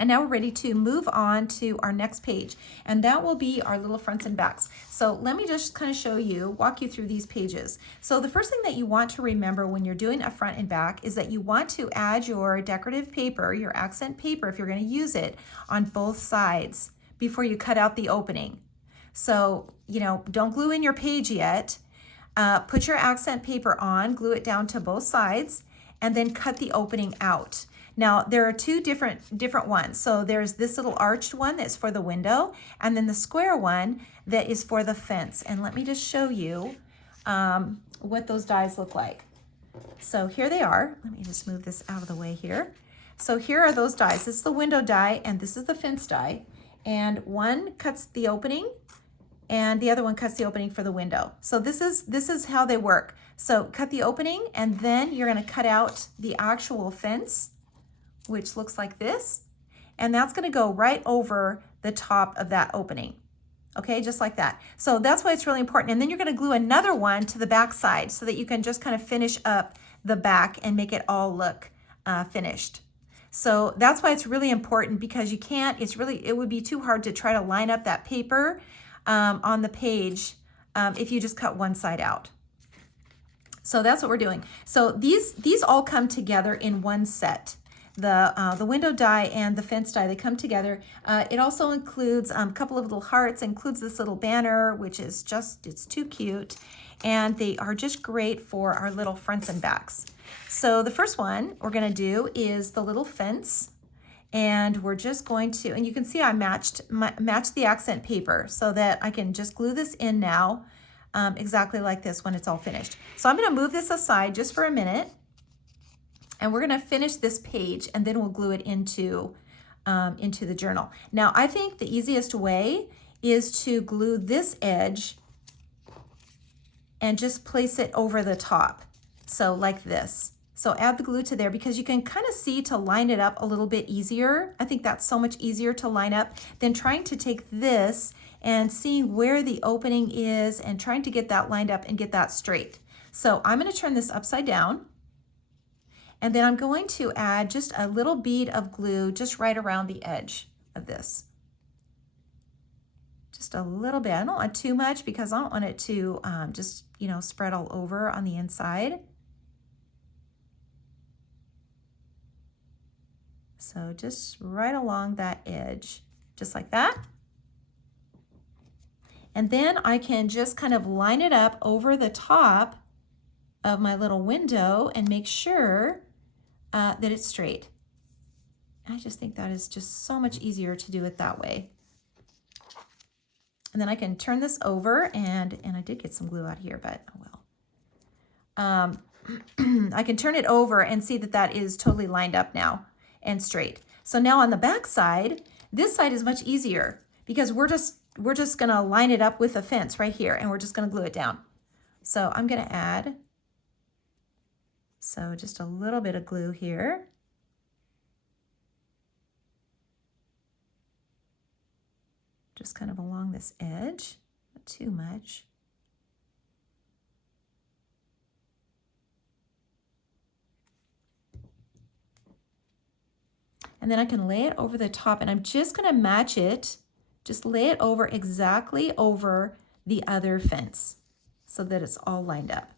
And now we're ready to move on to our next page, and that will be our little fronts and backs. So let me just kind of show you, walk you through these pages. So the first thing that you want to remember when you're doing a front and back is that you want to add your decorative paper, your accent paper, if you're going to use it, on both sides before you cut out the opening. So, you know, don't glue in your page yet. Put your accent paper on, glue it down to both sides, and then cut the opening out. Now, there are two different ones. So there's this little arched one that's for the window, and then the square one that is for the fence. And let me just show you what those dies look like. So here they are. Let me just move this out of the way here. So here are those dies. This is the window die, and this is the fence die. And one cuts the opening, and the other one cuts the opening for the window. So this is how they work. So cut the opening, and then you're going to cut out the actual fence, which looks like this, and that's going to go right over the top of that opening. Okay, just like that. So that's why it's really important. And then you're going to glue another one to the back side so that you can just kind of finish up the back and make it all look finished. So that's why it's really important, because you can't, it would be too hard to try to line up that paper on the page if you just cut one side out. So that's what we're doing. So these all come together in one set. The window die and the fence die, they come together. It also includes a couple of little hearts, includes this little banner, which is just, it's too cute. And they are just great for our little fronts and backs. So the first one we're gonna do is the little fence. And we're just going to, and you can see I matched the accent paper so that I can just glue this in now exactly like this when it's all finished. So I'm gonna move this aside just for a minute. And we're gonna finish this page, and then we'll glue it into the journal. Now, I think the easiest way is to glue this edge and just place it over the top. So like this. So add the glue to there, because you can kind of see to line it up a little bit easier. I think that's so much easier to line up than trying to take this and seeing where the opening is and trying to get that lined up and get that straight. So I'm gonna turn this upside down. And then I'm going to add just a little bead of glue just right around the edge of this. Just a little bit. I don't want too much because I don't want it to just, you know, spread all over on the inside. So just right along that edge, just like that. And then I can just kind of line it up over the top of my little window and make sure that it's straight. I just think that is just so much easier to do it that way. And then I can turn this over, and I did get some glue out here, but oh well. I can turn it over and see that that is totally lined up now and straight. So now on the back side, this side is much easier because we're just gonna line it up with a fence right here, and we're just gonna glue it down. So I'm gonna add, so just a little bit of glue here. Just kind of along this edge, not too much. And then I can lay it over the top, and I'm just gonna match it, just lay it over exactly over the other fence so that it's all lined up.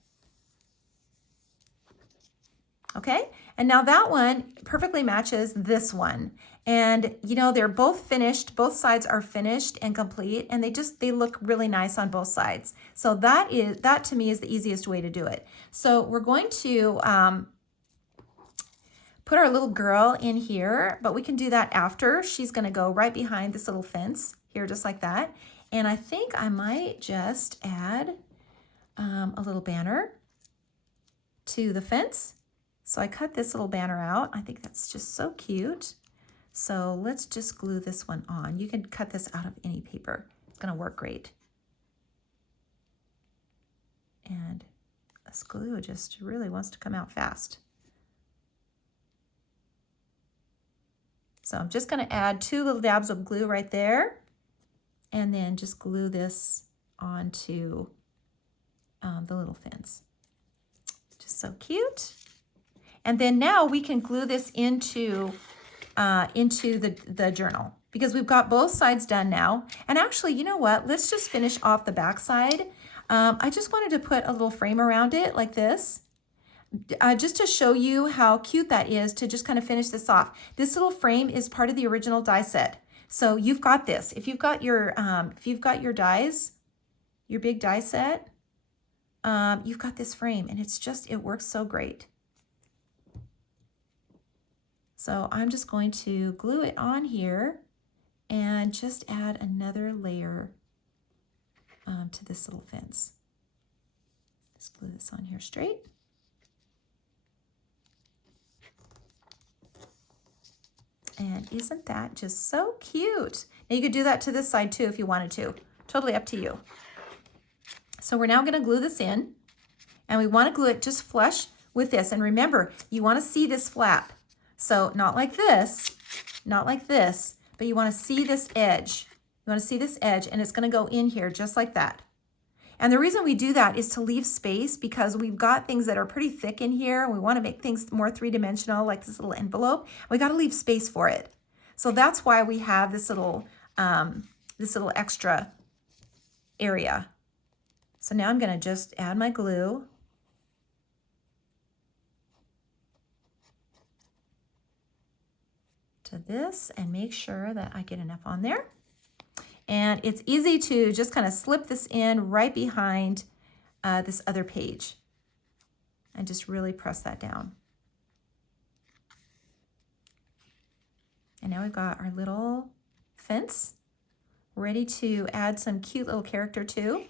Okay, and now that one perfectly matches this one. And you know, they're both finished, both sides are finished and complete, and they look really nice on both sides. So that to me is the easiest way to do it. So we're going to put our little girl in here, but we can do that after. She's gonna go right behind this little fence here, just like that. And I think I might just add a little banner to the fence. So I cut this little banner out. I think that's just so cute. So let's just glue this one on. You can cut this out of any paper. It's gonna work great. And This glue just really wants to come out fast. So I'm just going to add 2 little dabs of glue right there, and then just glue this onto the little fins. Just so cute. And then now we can glue this into the journal, because we've got both sides done now. And actually, you know what? Let's just finish off the back side. I just wanted to put a little frame around it like this, just to show you how cute that is, to just kind of finish this off. This little frame is part of the original die set. So you've got this. If you've got your dies, your big die set, you've got this frame, and it works so great. So I'm just going to glue it on here and just add another layer to this little fence. Just glue this on here straight. And isn't that just so cute? Now you could do that to this side too if you wanted to. Totally up to you. So we're now going to glue this in, and we want to glue it just flush with this. And remember, you want to see this flap. So not like this, but you want to see this edge. You want to see this edge, and it's going to go in here just like that. And the reason we do that is to leave space, because we've got things that are pretty thick in here, and we want to make things more three-dimensional, like this little envelope. We got to leave space for it. So that's why we have this little extra area. So now I'm going to just add my glue. To this and make sure that I get enough on there. And it's easy to just kind of slip this in right behind this other page and just really press that down. And now we've got our little fence ready to add some cute little character to.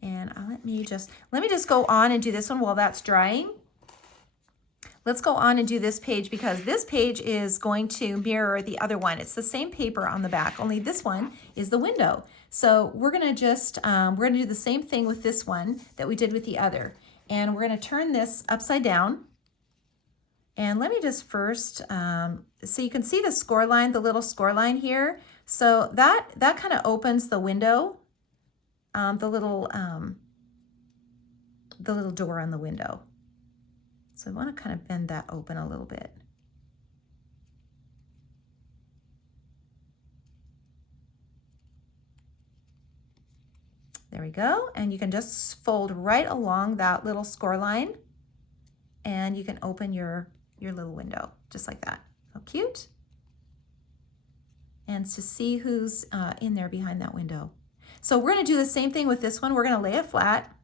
And let me just go on and do this one while that's drying. Let's go on and do this page, because this page is going to mirror the other one. It's the same paper on the back, only this one is the window. So we're gonna just, we're gonna do the same thing with this one that we did with the other. And we're gonna turn this upside down. And let me just first, so you can see the score line, the little score line here. So that kind of opens the window, the little door on the window. So I want to kind of bend that open a little bit. There we go. And you can just fold right along that little score line, and you can open your little window just like that. How cute. And to see who's in there behind that window. So we're going to do the same thing with this one. We're going to lay it flat,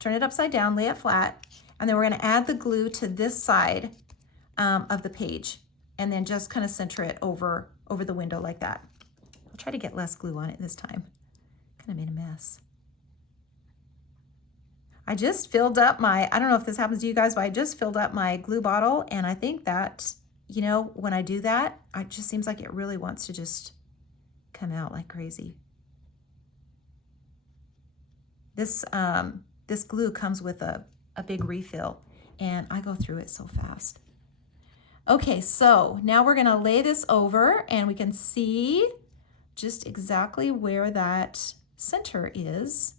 turn it upside down, lay it flat. And then we're going to add the glue to this side of the page, and then just kind of center it over the window like that. I'll try to get less glue on it this time. Kind of made a mess. I just filled up my, I don't know if this happens to you guys, but I just filled up my glue bottle, and I think that, you know, when I do that, it just seems like it really wants to just come out like crazy. This glue comes with a big refill, and I go through it so fast. Okay, so now we're gonna lay this over, and we can see just exactly where that center is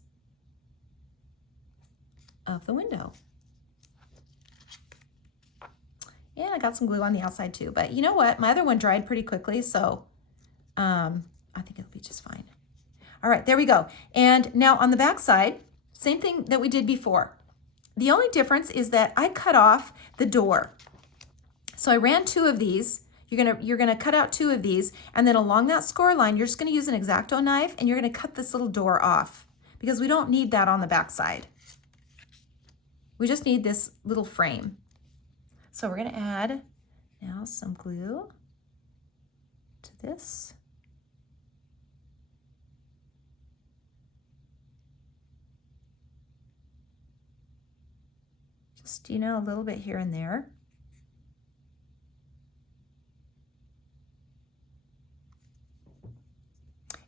of the window. And I got some glue on the outside too, but you know what? My other one dried pretty quickly, so I think it'll be just fine. All right, there we go. And now on the back side, same thing that we did before. The only difference is that I cut off the door. So I ran 2 of these. You're gonna cut out 2 of these, and then along that score line, you're just gonna use an X-Acto knife, and you're gonna cut this little door off, because we don't need that on the back side. We just need this little frame. So we're gonna add now some glue to this. Just, you know, a little bit here and there.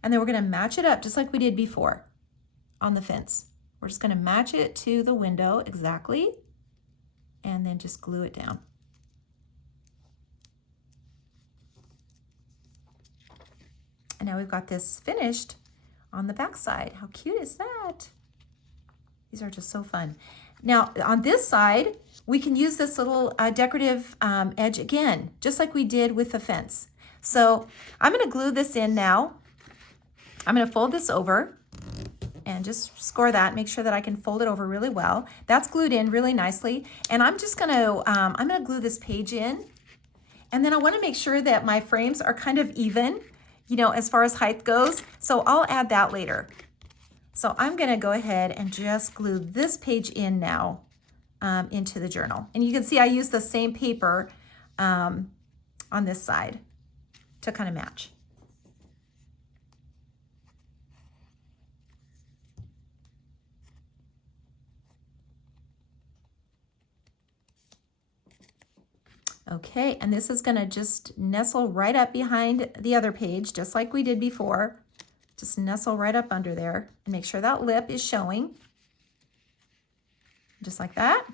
And then we're going to match it up just like we did before on the fence. We're just going to match it to the window exactly, and then just glue it down. And now we've got this finished on the back side. How cute is that? These are just so fun. Now on this side, we can use this little decorative edge again, just like we did with the fence. So I'm going to glue this in now. I'm going to fold this over and just score that, make sure that I can fold it over really well. That's glued in really nicely. And I'm just going to, I'm going to glue this page in. And then I want to make sure that my frames are kind of even, you know, as far as height goes. So I'll add that later. So I'm going to go ahead and just glue this page in now into the journal. And you can see I use the same paper on this side to kind of match. Okay, and this is going to just nestle right up behind the other page, just like we did before. Just nestle right up under there and make sure that lip is showing. Just like that.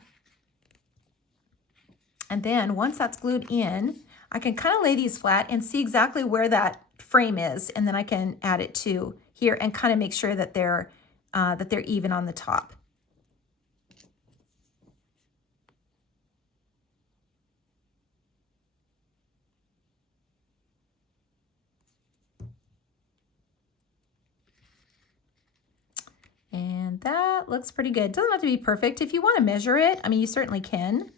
And then once that's glued in, I can kind of lay these flat and see exactly where that frame is, and then I can add it to here and kind of make sure that they're even on the top. And that looks pretty good. It doesn't have to be perfect. If you want to measure it, I mean, you certainly can.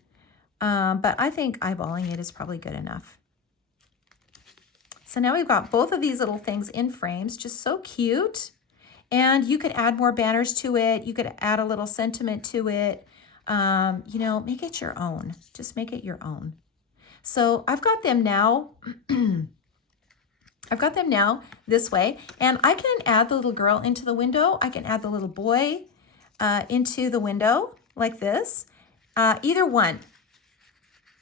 But I think eyeballing it is probably good enough. So now we've got both of these little things in frames, just so cute. And you could add more banners to it. You could add a little sentiment to it. You know, make it your own. Just make it your own. So I've got them now. I've got them now this way, and I can add the little girl into the window. I can add the little boy into the window like this. Either one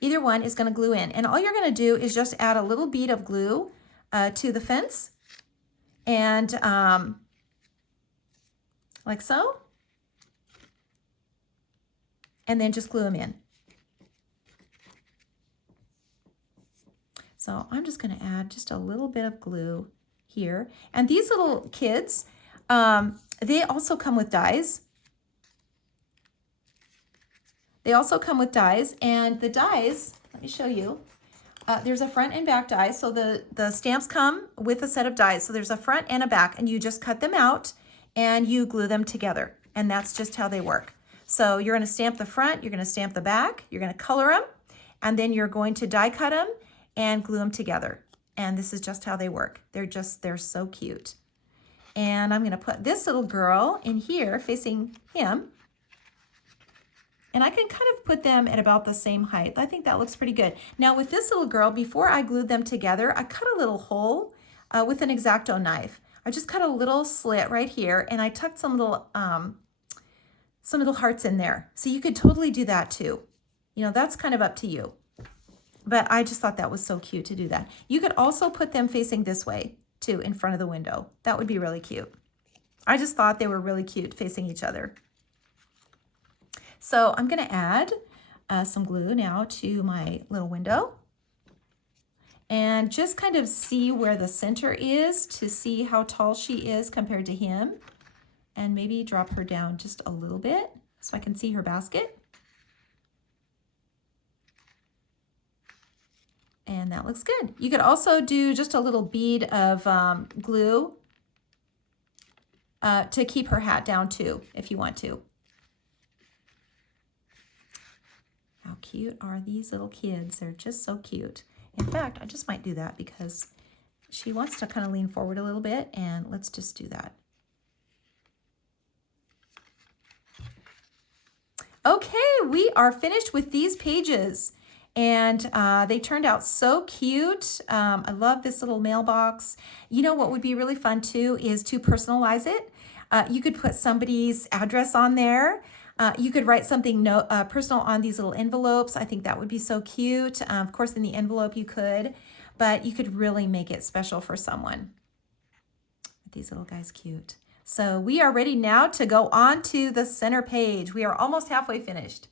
is going to glue in, and all you're going to do is just add a little bead of glue to the fence, and like so, and then just glue them in. So I'm just going to add just a little bit of glue here. And these little kids, they also come with dies. They also come with dies, and the dies, let me show you. There's a front and back die. So the stamps come with a set of dies. So there's a front and a back, and you just cut them out and you glue them together. And that's just how they work. So you're going to stamp the front, you're going to stamp the back, you're going to color them, and then you're going to die cut them and glue them together. And this is just how they work. They're so cute. And I'm going to put this little girl in here facing him. And I can kind of put them at about the same height. I think that looks pretty good. Now with this little girl, before I glued them together, I cut a little hole with an X-Acto knife. I just cut a little slit right here, and I tucked some little hearts in there. So you could totally do that too. You know, that's kind of up to you. But I just thought that was so cute to do that. You could also put them facing this way too, in front of the window. That would be really cute. I just thought they were really cute facing each other. So I'm going to add some glue now to my little window. And just kind of see where the center is to see how tall she is compared to him. And maybe drop her down just a little bit so I can see her basket. And that looks good. You could also do just a little bead of glue to keep her hat down too, if you want to. How cute are these little kids? They're just so cute. In fact, I just might do that because she wants to kind of lean forward a little bit, and let's just do that. Okay, we are finished with these pages. And they turned out so cute. I love this little mailbox. You know what would be really fun too is to personalize it. You could put somebody's address on there. You could write something personal on these little envelopes. I think that would be so cute. Of course, in the envelope you could, but you could really make it special for someone. These little guys cute. So we are ready now to go on to the center page. We are almost halfway finished.